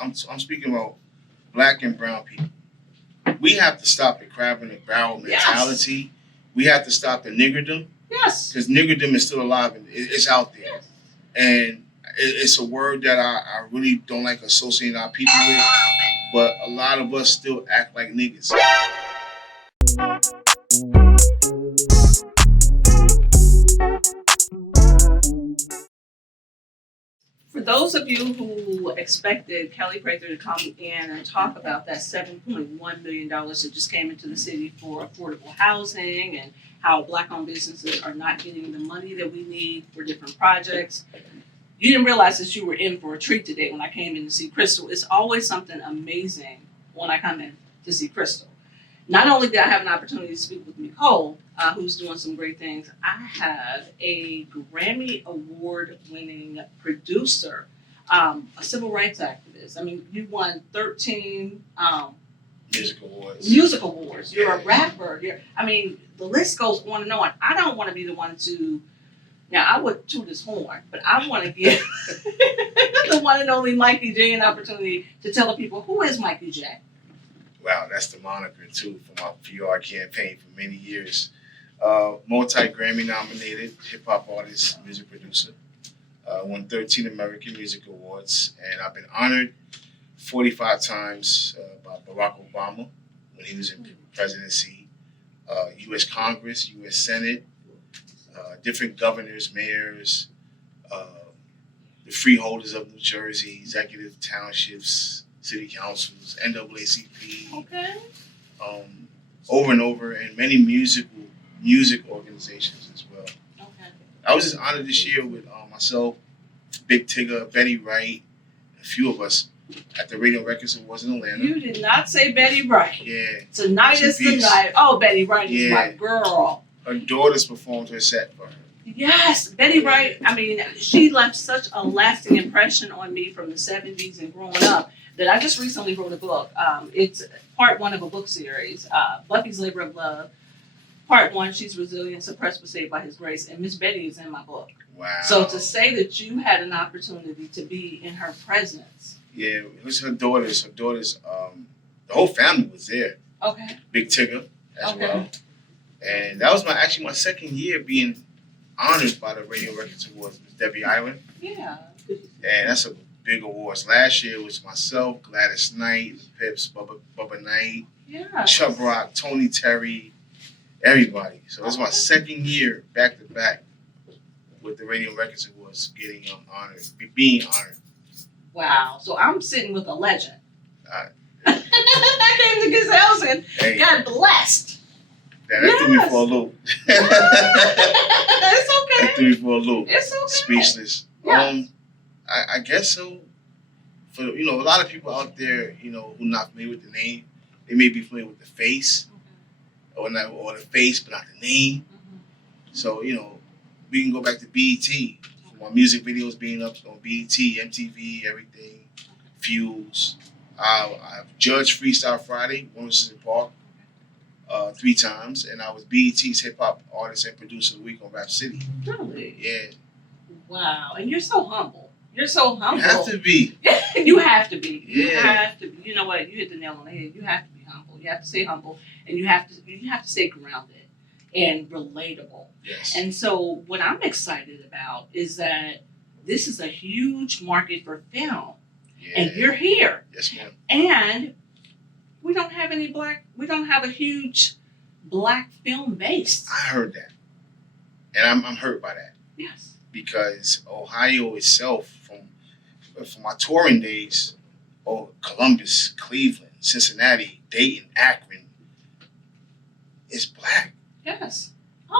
I'm speaking about black and brown people. We have to stop the crab in the barrel mentality. Yes. We have to stop the niggerdom. Yes. Because niggerdom is still alive and it's out there. Yes. And it's a word that I really don't like associating our people with. But a lot of us still act like niggas. For those of you who expected Kelli Prather to come in and talk about that $7.1 million that just came into the city for affordable housing and how Black-owned businesses are not getting the money that we need for different projects, you didn't realize that you were in for a treat today when I came in to see Crystal. It's always something amazing when I come in to see Crystal. Not only did I have an opportunity to speak with Meckole, who's doing some great things, I have a Grammy Award-winning producer, a civil rights activist. I mean, you won 13 music awards. You're a rapper. The list goes on and on. I don't want to be the one to. Now, I would toot his horn, but I want to give the one and only Mikey J an opportunity to tell the people, who is Mikey J? Wow, that's the moniker, too, for my PR campaign for many years. Multi-Grammy nominated hip-hop artist, music producer. Won 13 American Music Awards, and I've been honored 45 times by Barack Obama when he was in presidency, U.S. Congress, U.S. Senate, different governors, mayors, the freeholders of New Jersey, executive townships, city councils, NAACP, okay. Over and over, and many music organizations as well. Okay. I was just honored this year with myself, Big Tigger, Betty Wright, a few of us at the Radio Records Awards in Atlanta. You did not say Betty Wright. Yeah. Tonight is the night. Oh, Betty Wright is my girl. Her daughters performed her set for her. Yes, Betty Wright. I mean, she left such a lasting impression on me from the 70s and growing up that I just recently wrote a book. It's part one of a book series, Buffy's Labor of Love. Part one, she's resilient, suppressed but saved by his grace. And Miss Betty is in my book. Wow. So to say that you had an opportunity to be in her presence. Yeah, it was her daughters. Her daughters, the whole family was there. Okay. Big Tigger as well. And that was my second year being honored by the Radio Records Awards, Miss Debbie Island. Yeah. And that's a big awards. Last year was myself, Gladys Knight, the Pips, Bubba Knight, Chubb Rock, Tony Terry, everybody. So it's my second year back to back with the Radio Records Awards getting honored, being honored. Wow. So I'm sitting with a legend. I came to Gazelles housing, got blessed. That threw me for a loop. It's okay. That threw me for a loop. It's okay. Speechless. Yeah. I guess so. For a lot of people out there, who are not familiar with the name, they may be familiar with the face, or the face, but not the name. Mm-hmm. So we can go back to BET. My music videos being up on BET, MTV, everything, Fuse. I've judged Freestyle Friday, Wilmington Park, 3 times, and I was BET's Hip Hop Artist and Producer of the Week on Rap City. Really? Yeah. Wow, and you're so humble. You're so humble. You have to be. You have to be. Yeah. You have to be. You know what? You hit the nail on the head. You have to be humble. You have to stay humble, and you have to stay grounded and relatable. Yes. And so what I'm excited about is that this is a huge market for film. Yeah. And you're here. Yes, ma'am. And we don't have a huge black film base. I heard that. And I'm hurt by that. Yes. Because Ohio itself, from my touring days, Columbus, Cleveland, Cincinnati, Dayton, Akron, is black. Yes.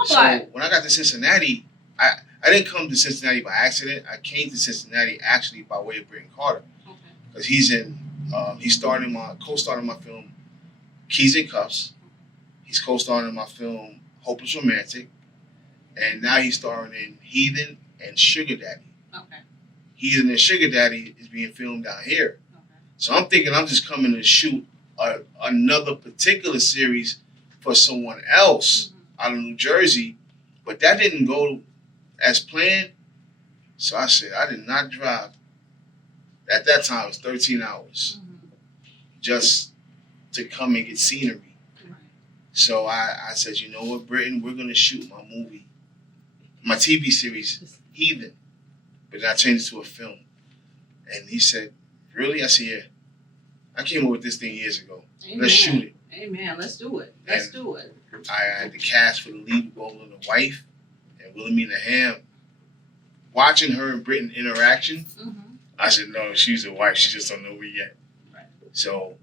So when I got to Cincinnati, I didn't come to Cincinnati by accident. I came to Cincinnati actually by way of Britton Carter. Because he's co-starring my film Keys and Cuffs. He's co-starring in my film Hopeless Romantic. And now he's starring in Heathen and Sugar Daddy. Okay. Heathen and Sugar Daddy is being filmed down here. Okay. So I'm thinking I'm just coming to shoot another particular series for someone else out of New Jersey. But that didn't go as planned. So I said, I did not drive At that time, it was 13 hours just to come and get scenery. Right. So I said, you know what, Britain, we're going to shoot my TV series, Heathen. But then I changed it to a film. And he said, really? I said, yeah. I came up with this thing years ago. Amen. Let's shoot it. Amen. Let's do it. I had the cast for the lead role of the wife and Wilhelmina Ham. Watching her and Britain interaction, I said, no, she's a wife. She just don't know it yet. Right. So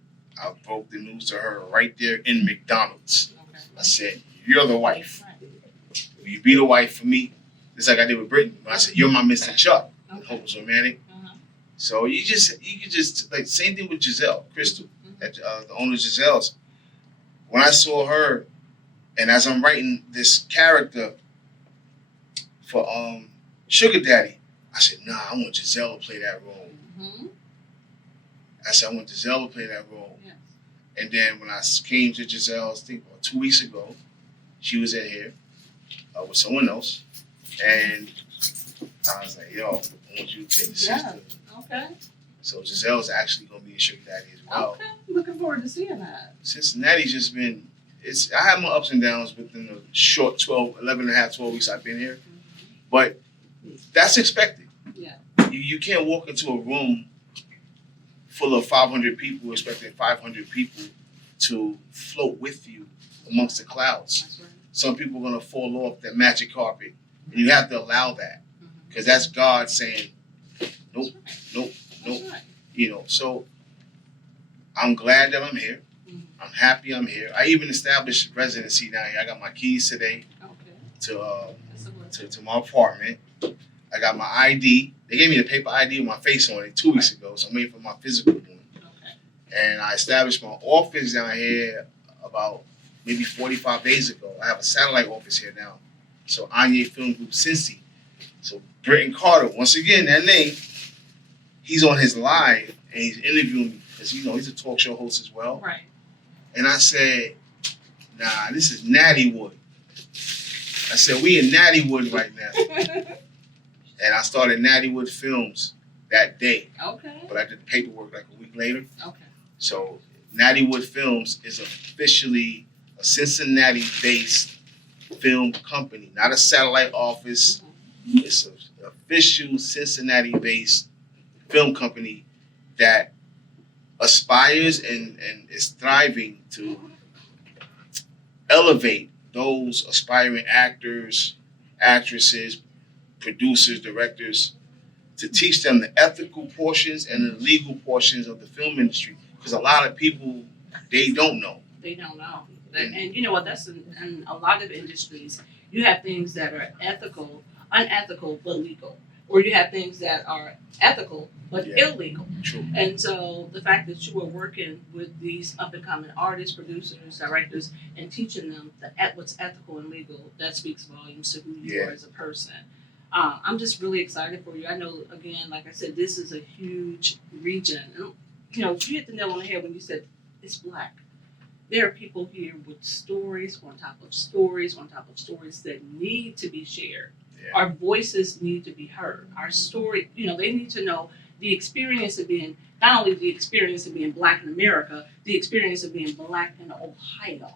I broke the news to her right there in McDonald's. Okay. I said, you're the wife. Right. Will you be the wife for me? Just like I did with Britain. I said, you're my Mr. Chuck. Okay. Hope was romantic. So you could just like same thing with Giselle, Crystal, the owner of Giselle's. When I saw her, and as I'm writing this character for Sugar Daddy, I said, nah, I want Giselle to play that role. I said, I want Giselle to play that role. Yes. And then when I came to Giselle's, I think about 2 weeks ago, she was in here with someone else, and I was like, yo, I want you to play the sister. Okay. So Giselle's actually going to be a Sugar Daddy as well. Okay. Looking forward to seeing that. Cincinnati's just been, I have my ups and downs within the short 12 weeks I've been here. But that's expected. Yeah. You can't walk into a room full of 500 people expecting 500 people to float with you amongst the clouds. That's right. Some people are going to fall off that magic carpet. And you have to allow that. Because that's God saying, nope, nope, nope. Right. You know, so I'm glad that I'm here. I'm happy I'm here. I even established residency down here. I got my keys today to my apartment. I got my ID. They gave me the paper ID with my face on it 2 weeks ago, so I'm waiting for my physical one. Okay. And I established my office down here about maybe 45 days ago. I have a satellite office here now. So Anya Film Group Cincy. So Britton Carter, once again, that name, he's on his live and he's interviewing me because he's a talk show host as well. Right. And I said, nah, this is Natty Wood. I said, we in Natty Wood right now. And I started Natty Wood Films that day. Okay. But I did the paperwork like a week later. Okay. So Natty Wood Films is officially a Cincinnati-based film company, not a satellite office. It's an official Cincinnati-based film company that aspires and is thriving to elevate those aspiring actors, actresses, producers, directors, to teach them the ethical portions and the legal portions of the film industry. Because a lot of people, they don't know. They don't know. And you know what, that's in a lot of industries, you have things that are unethical, but legal. Or you have things that are ethical, but illegal. True. And so the fact that you are working with these up-and-coming artists, producers, directors, and teaching them what's ethical and legal, that speaks volumes to who you are as a person. I'm just really excited for you. I know, again, like I said, this is a huge region. And, you hit the nail on the head when you said it's Black. There are people here with stories on top of stories on top of stories that need to be shared. Yeah. Our voices need to be heard. Our story, they need to know the experience of being, not only the experience of being Black in America, the experience of being Black in Ohio,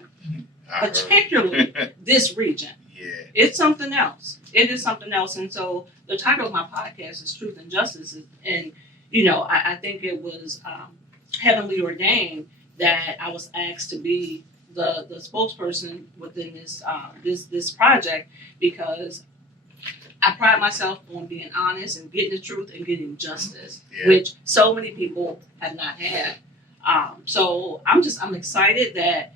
particularly this region. Yeah. It's something else. It is something else. And so the title of my podcast is Truth and Justice. And, I think it was heavenly ordained that I was asked to be the spokesperson within this project, because I pride myself on being honest and getting the truth and getting justice, which so many people have not had. So I'm excited that,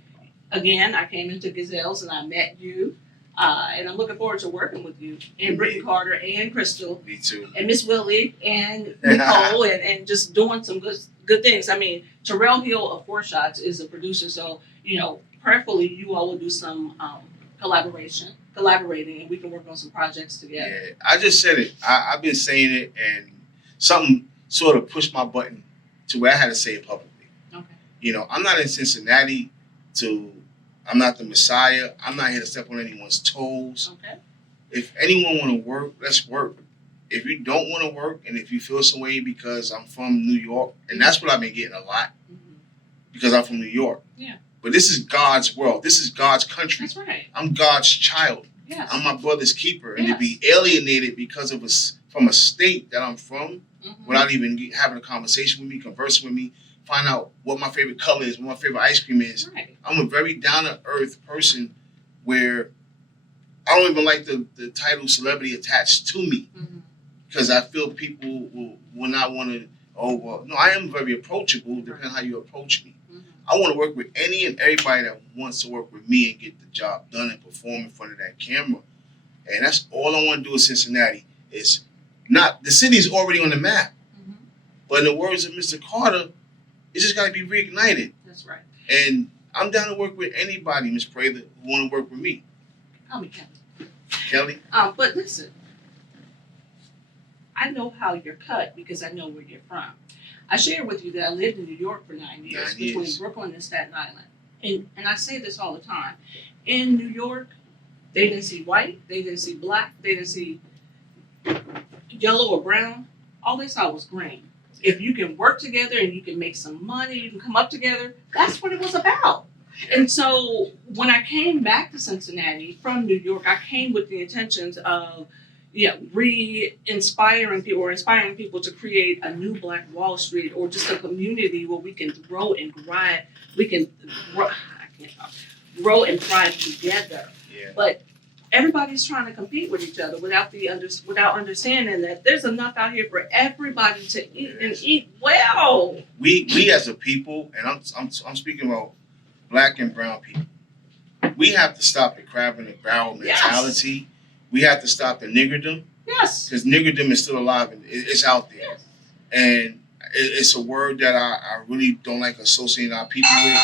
again, I came into Gazelle's and I met you. And I'm looking forward to working with you and Britton Carter and Crystal. Me too. And Miss Willie and Meckole and just doing some good things. I mean, Terrell Hill of Four Shots is a producer, so prayerfully you all will do some collaborating, and we can work on some projects together. Yeah, I just said it. I've been saying it, and something sort of pushed my button to where I had to say it publicly. Okay. I'm not in Cincinnati I'm not the Messiah. I'm not here to step on anyone's toes. Okay. If anyone want to work, let's work. if you don't want to work and if you feel some way because I'm from New York, and that's what I've been getting a lot because I'm from New York. Yeah. But this is God's world. This is God's country. That's right. I'm God's child. Yes. I'm my brother's keeper. And Yes. to be alienated because of from a state that I'm from, without even having a conversation with me, conversing with me, find out what my favorite color is, what my favorite ice cream is. Right. I'm a very down-to-earth person where I don't even like the title celebrity attached to me because I feel people will not want to, no, I am very approachable, depending on how you approach me. I want to work with any and everybody that wants to work with me and get the job done and perform in front of that camera. And that's all I want to do in Cincinnati. It's not, the city is already on the map. But in the words of Mr. Carter, it's just got to be reignited. That's right. And I'm down to work with anybody, Ms. Prather, who want to work with me. Call me Kelly. Kelly? But listen, I know how you're cut because I know where you're from. I shared with you that I lived in New York for 9 years, between Brooklyn and Staten Island. And I say this all the time. In New York, they didn't see white, they didn't see black, they didn't see yellow or brown. All they saw was green. If you can work together and you can make some money, you can come up together, that's what it was about. And so when I came back to Cincinnati from New York, I came with the intentions of inspiring people to create a new Black Wall Street, or just a community where we can grow and thrive. We can grow and thrive together. Yeah. But everybody's trying to compete with each other without understanding that there's enough out here for everybody to eat and eat well. We as a people, and I'm speaking about Black and brown people, we have to stop the crab in the barrel mentality. Yes. We have to stop the niggerdom. Yes. Because niggerdom is still alive and it's out there. Yes. And it's a word that I really don't like associating our people with.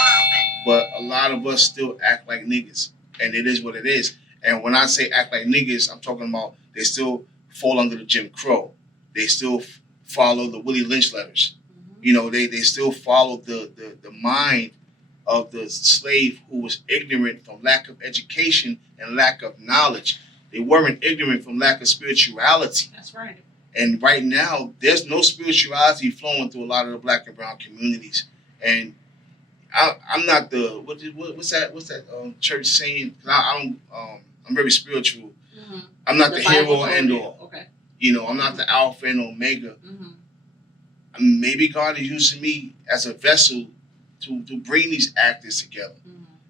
But a lot of us still act like niggas. And it is what it is. And when I say act like niggas, I'm talking about they still fall under the Jim Crow. They still follow the Willie Lynch letters. You know, they still follow the mind of the slave who was ignorant from lack of education and lack of knowledge. They weren't ignorant from lack of spirituality. That's right. And right now, there's no spirituality flowing through a lot of the Black and brown communities. And I'm not the what's that church saying? I'm very spiritual. I'm not the hero or end all. Okay. You know, I'm not the alpha and omega. Maybe God is using me as a vessel to bring these actors together.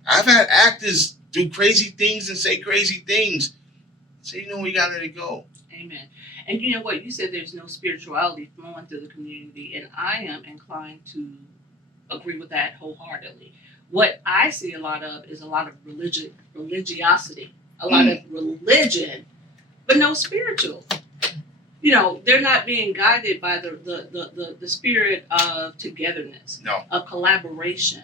I've had actors do crazy things and say crazy things. So we gotta let it go. Amen. And you know what? You said there's no spirituality flowing through the community, and I am inclined to agree with that wholeheartedly. What I see a lot of is a lot of religiosity, a lot of religion, but no spiritual. They're not being guided by the spirit of togetherness, of collaboration.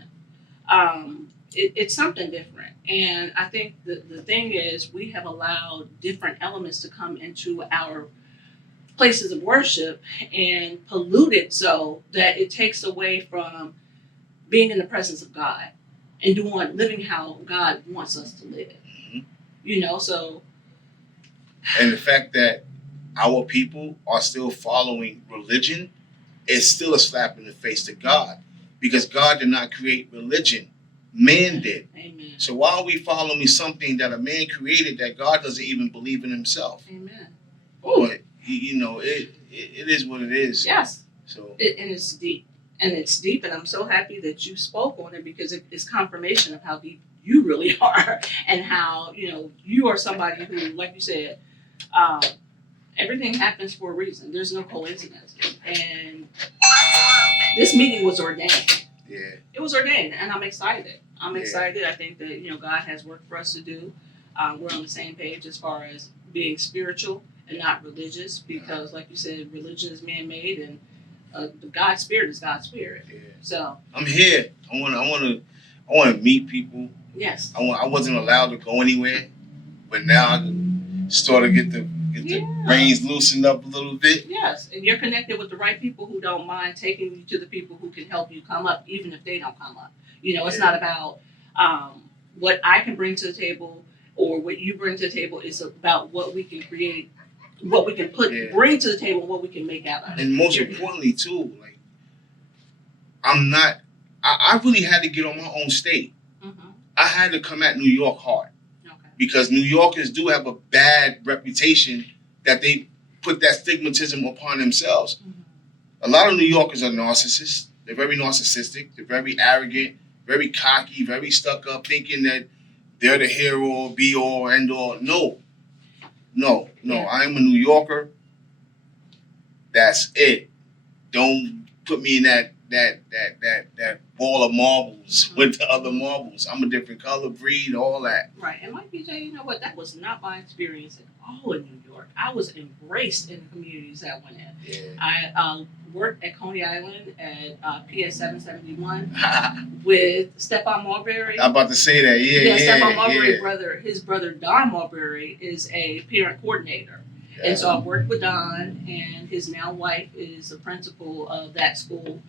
It's something different. And I think the thing is we have allowed different elements to come into our places of worship and pollute it so that it takes away from being in the presence of God and living how God wants us to live. So. And the fact that our people are still following religion is still a slap in the face to God, because God did not create religion. Man did. Amen. So why are we following something that a man created that God doesn't even believe in himself? Amen. But it is what it is. Yes. So and it's deep. And it's deep, and I'm so happy that you spoke on it, because it's confirmation of how deep you really are, and how you are somebody who, like you said, everything happens for a reason. There's no coincidences. And this meeting was ordained. Yeah. It was ordained, and I'm excited. I'm excited. I think that, God has work for us to do. We're on the same page as far as being spiritual and not religious, because, like you said, religion is man-made, and God's spirit is God's spirit. Yeah. So I'm here. I want to meet people. Yes. I wasn't allowed to go anywhere, but now I can start to get the reins loosened up a little bit. Yes, and you're connected with the right people who don't mind taking you to the people who can help you come up, even if they don't come up. It's not about what I can bring to the table or what you bring to the table. It's about what we can create what we can Yeah. bring to the table, what we can make out of it. And most importantly too, like I really had to get on my own state. Mm-hmm. I had to come at New York hard. Okay. Because New Yorkers do have a bad reputation that they put that stigmatism upon themselves. Mm-hmm. A lot of New Yorkers are narcissists. They're very narcissistic. They're very arrogant, very cocky, very stuck up, thinking that they're the hero, be all, end all. No. Yeah. I am a New Yorker. That's it. Don't put me in that ball of marbles with the other marbles. I'm a different color, breed, all that. Right. And like BJ, you know what? That was not my experience at all in New York. I was embraced in the communities I went in. Yeah. I worked at Coney Island at PS 771 with Stephon Marbury. I'm about to say that. Yeah. Stephon Marbury his brother Don Marbury is a parent coordinator. Yeah. And so I've worked with Don, and his now wife is the principal of that school.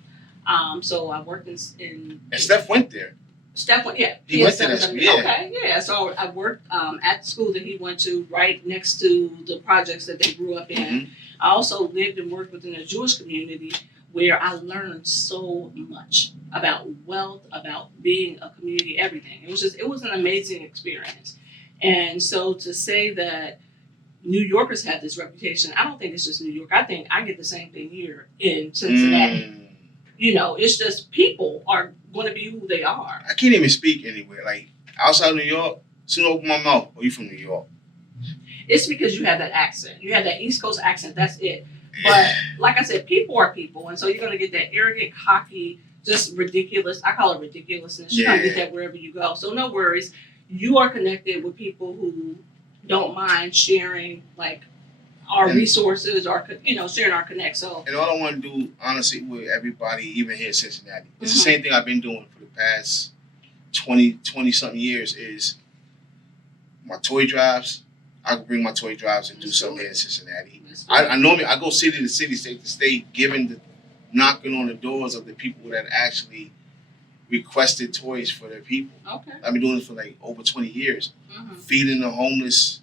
So I worked in And Steph went there. Steph went, yeah. He went to that school, yeah. Okay, yeah. So I worked at the school that he went to, right next to the projects that they grew up in. Mm-hmm. I also lived and worked within a Jewish community where I learned so much about wealth, about being a community, everything. It was an amazing experience. And so to say that New Yorkers have this reputation, I don't think it's just New York. I think I get the same thing here in Cincinnati. You know, it's just people are going to be who they are. I can't even speak anywhere. Like, outside New York, soon open my mouth. Oh, you from New York? It's because you have that accent. You have that East Coast accent. That's it. But like I said, people are people. And so you're going to get that arrogant, cocky, just ridiculous. I call it ridiculousness. You're going to get that wherever you go. So no worries. You are connected with people who don't mind sharing, like, our resources, sharing our connect. So, and all I want to do, honestly, with everybody, even here in Cincinnati, it's the same thing I've been doing for the past 20 something years. Is my toy drives. I can bring my toy drives and do something here in Cincinnati. I normally go city to city, state to state, knocking on the doors of the people that actually requested toys for their people. Okay. I've been doing it for like over 20 years, Mm-hmm. feeding the homeless.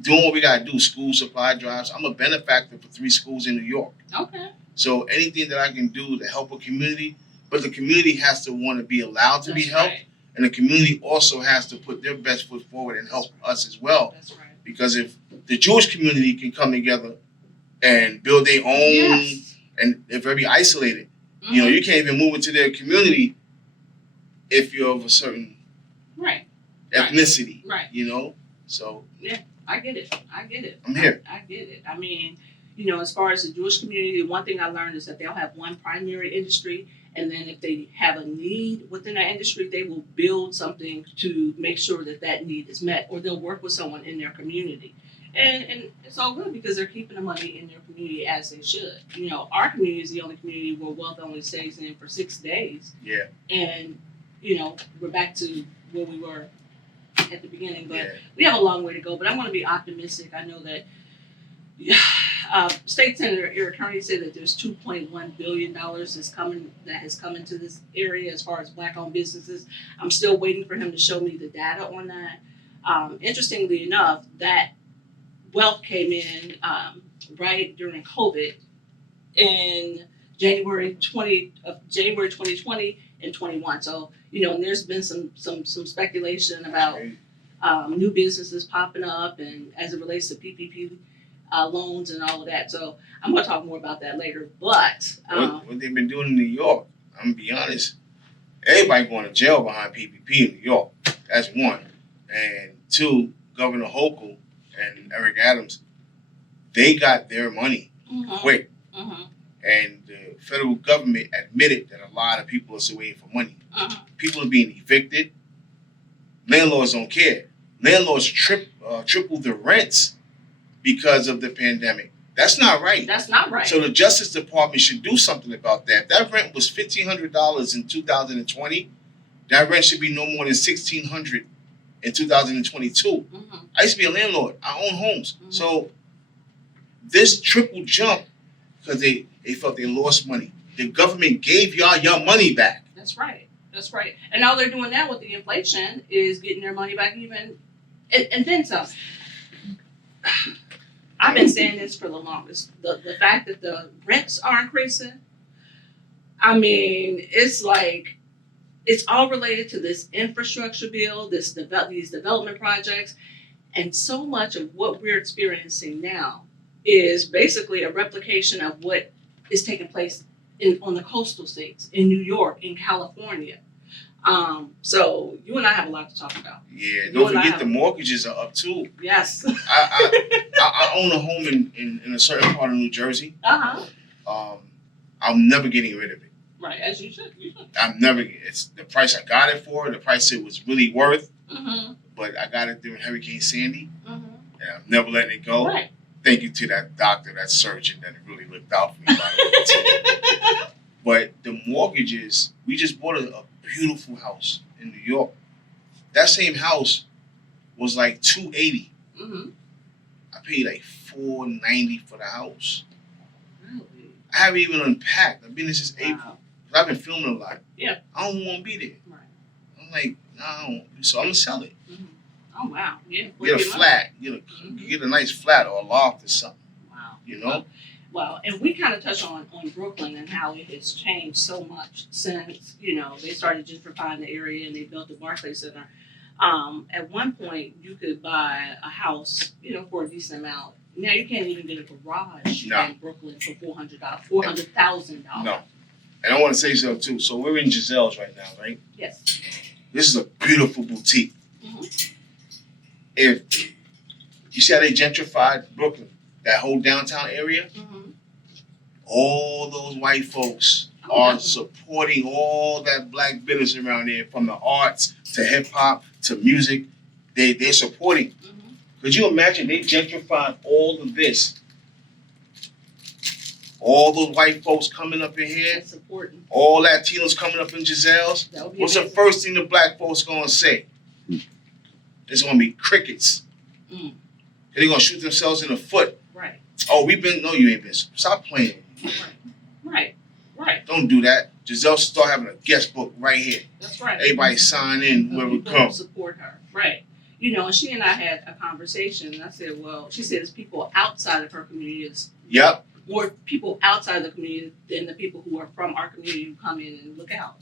Doing what we gotta do, school supply drives. I'm a benefactor for 3 schools in New York. Okay. So anything that I can do to help a community, but the community has to want to be allowed to be helped, right. And the community also has to put their best foot forward and help us as well. That's right. Because if the Jewish community can come together and build their own, and they're very isolated, Mm-hmm. you can't even move into their community if you're of a certain ethnicity. Right. So I get it. I'm here. I get it. I mean, as far as the Jewish community, one thing I learned is that they'll have one primary industry, and then if they have a need within that industry, they will build something to make sure that need is met, or they'll work with someone in their community. And it's all good because they're keeping the money in their community as they should. Our community is the only community where wealth only stays in for 6 days. Yeah. And, we're back to where we were at the beginning, but we have a long way to go. But I'm going to be optimistic. I know that State Senator Eric Kearney said that there's $2.1 billion that has come into this area as far as Black-owned businesses. I'm still waiting for him to show me the data on that. Interestingly enough, that wealth came in right during COVID in January 2020 and 21. So, and there's been some speculation about new businesses popping up, and as it relates to PPP loans and all of that. So I'm going to talk more about that later. But what they've been doing in New York, I'm going to be honest, everybody going to jail behind PPP in New York. That's one. And 2, Governor Hochul and Eric Adams, they got their money quick. Mm-hmm. And the federal government admitted that a lot of people are still waiting for money. People are being evicted. Landlords don't care. Landlords triple the rents because of the pandemic. That's not right. That's not right. So the Justice Department should do something about that. If that rent was $1,500 in 2020, that rent should be no more than $1,600 in 2022. Mm-hmm. I used to be a landlord. I own homes. Mm-hmm. So this triple jump, because they felt they lost money. The government gave y'all your money back. That's right. And all they're doing now with the inflation is getting their money back even, and then some. I've been saying this for the longest. The fact that the rents are increasing, I mean, it's like, it's all related to this infrastructure bill, these development projects, and so much of what we're experiencing now is basically a replication of what is taking place on the coastal states, in New York, in California. So you and I have a lot to talk about. Yeah, don't forget the mortgages are up too. Yes. I own a home in a certain part of New Jersey. I'm never getting rid of it. Right, as you should. I'm never. It's the price I got it for. The price it was really worth. Mm-hmm. But I got it during Hurricane Sandy, Mm-hmm. and I'm never letting it go. Right. Thank you to that doctor, that surgeon that really looked out for me. By the way. But the mortgages, we just bought a beautiful house in New York. That same house was like $280. Mm-hmm. I paid like $490 for the house. Really? I haven't even unpacked. I've been there since April. I've been filming a lot. Yeah. I don't want to be there. Right. I'm like, no, I don't. So I'm gonna sell it. Mm-hmm. Oh wow. Yeah. Get a flat. Get a nice flat or a loft or something. Wow. You know. Well, and we kind of touched on Brooklyn and how it has changed so much since, they started gentrifying the area and they built the Barclays Center. At one point, you could buy a house, for a decent amount. Now you can't even get a garage in Brooklyn for $400,000. No. And I want to say something too. So we're in Giselle's right now, right? Yes. This is a beautiful boutique. Mm-hmm. If you see how they gentrified Brooklyn, that whole downtown area, mm-hmm. all those white folks are supporting all that black business around there, from the arts to hip hop to music. They're supporting. Mm-hmm. Could you imagine they gentrified all of this? All those white folks coming up in here, that's supporting. All Latinos coming up in Giselle's. What's amazing. The first thing the black folks gonna say? It's gonna be crickets. Mm. They're gonna shoot themselves in the foot. Right. Oh, no, you ain't been. Stop playing. Right. Don't do that. Giselle should start having a guest book right here. That's right. Everybody sign in, whoever comes. Support her. Right. And she and I had a conversation, and I said, well, she said it's people outside of her community. Yep. More people outside the community than the people who are from our community who come in and look out.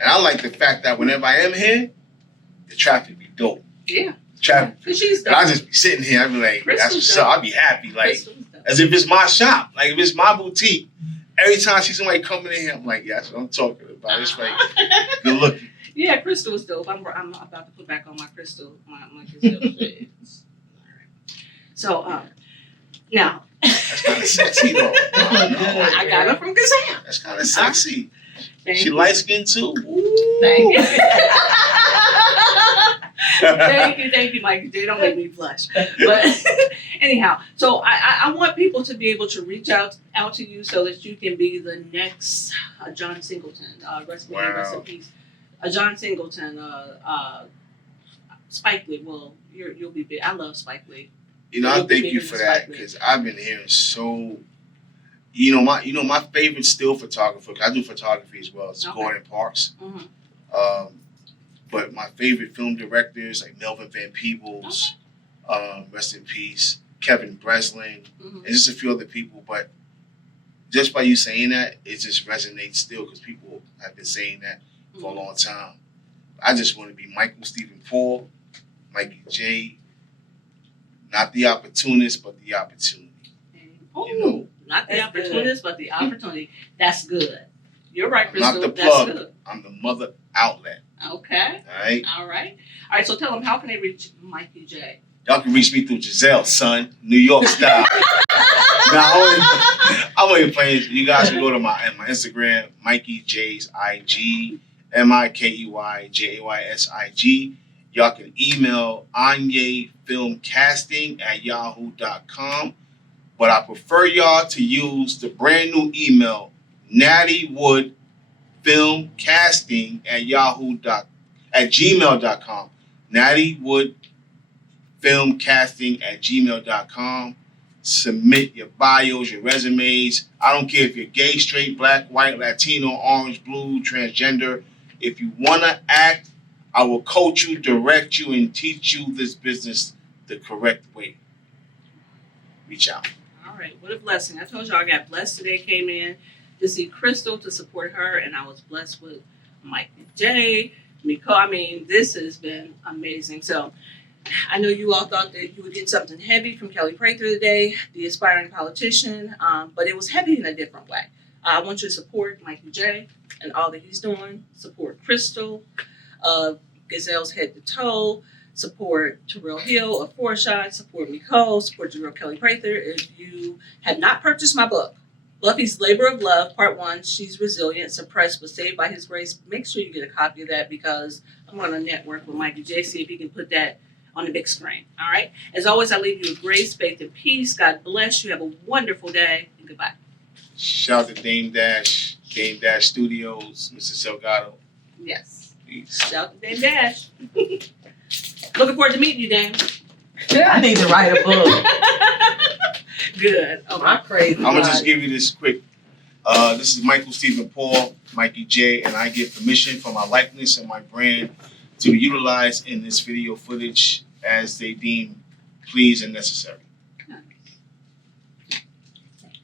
And I like the fact that whenever I am here, the traffic be dope. Yeah. Traffic. She's dope. I just be sitting here, I be like, that's what's up. I'll be happy. Like, as if it's my shop. Like, if it's my boutique. Every time I see somebody coming in here, I'm like, yeah, that's what I'm talking about. It's like, good looking. Yeah, Crystal is dope. I'm about to put back on my Crystal, my Gazelle shades. So, now. That's kind of sexy, though. I got her from Gazelle. That's kind of sexy. She light skinned too. Thank you. Thank you, Mike. They don't make me blush. But anyhow, so I want people to be able to reach out to you so that you can be the next John Singleton. Rest in peace. John Singleton, Spike Lee. Well, you'll be big. I love Spike Lee. I thank you for that, because I've been hearing so. My favorite still photographer, I do photography as well, is Gordon Parks. Mm-hmm. But my favorite film directors like Melvin Van Peebles, rest in peace, Kevin Breslin, and just a few other people. But just by you saying that, it just resonates still, because people have been saying that for a long time. I just want to be Michael Stephen Paul, Mikey J, not the opportunist, but the opportunity. Not the opportunist, but the opportunity. That's good. You're right, Crystal. I'm not the plug. That's good. I'm the mother outlet. Okay. All right. All right. So tell them, how can they reach Mikey J? Y'all can reach me through Giselle, son, New York style. I'm only playing. You guys can go to my Instagram, Mikey J's IG, MikeyJaysig. Y'all can email anyefilmcasting@yahoo.com. But I prefer y'all to use the brand new email, nattywoodfilmcasting@gmail.com. nattywoodfilmcasting@gmail.com. Submit your bios, your resumes. I don't care if you're gay, straight, black, white, Latino, orange, blue, transgender. If you want to act, I will coach you, direct you, and teach you this business the correct way. reach out. All right, what a blessing. I told y'all I got blessed today, came in to see Crystal to support her, and I was blessed with Mike J, Meckole. I mean, this has been amazing. So I know you all thought that you would get something heavy from Kelli Prather today, the aspiring politician, but it was heavy in a different way. I want you to support Mike J and all that he's doing. Support Crystal, Gazelle's Head to Toe. Support Terrell Hill of Four Shots. Support Meckole. Support your girl Kelli Prather. If you have not purchased my book, Buffy's Labor of Love, Part 1, She's Resilient, Suppressed but Saved by His Grace, make sure you get a copy of that because I'm going to network with Mikey J, see if he can put that on the big screen. All right? As always, I leave you with grace, faith, and peace. God bless you. Have a wonderful day, and goodbye. Shout out to Dame Dash Studios, Mr. Salgado. Yes. Peace. Shout out to Dame Dash. Looking forward to meeting you, Dame. I need to write a book. Good. Oh, my crazy. I'm gonna just give you this quick. This is Michael Stephen Paul, Mikey J, and I get permission for my likeness and my brand to be utilized in this video footage as they deem pleased and necessary.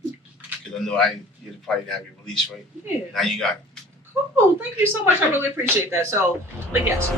Because I know you'd probably have your release, right? Yeah. Now you got it. Cool. Thank you so much. I really appreciate that. So, but yes.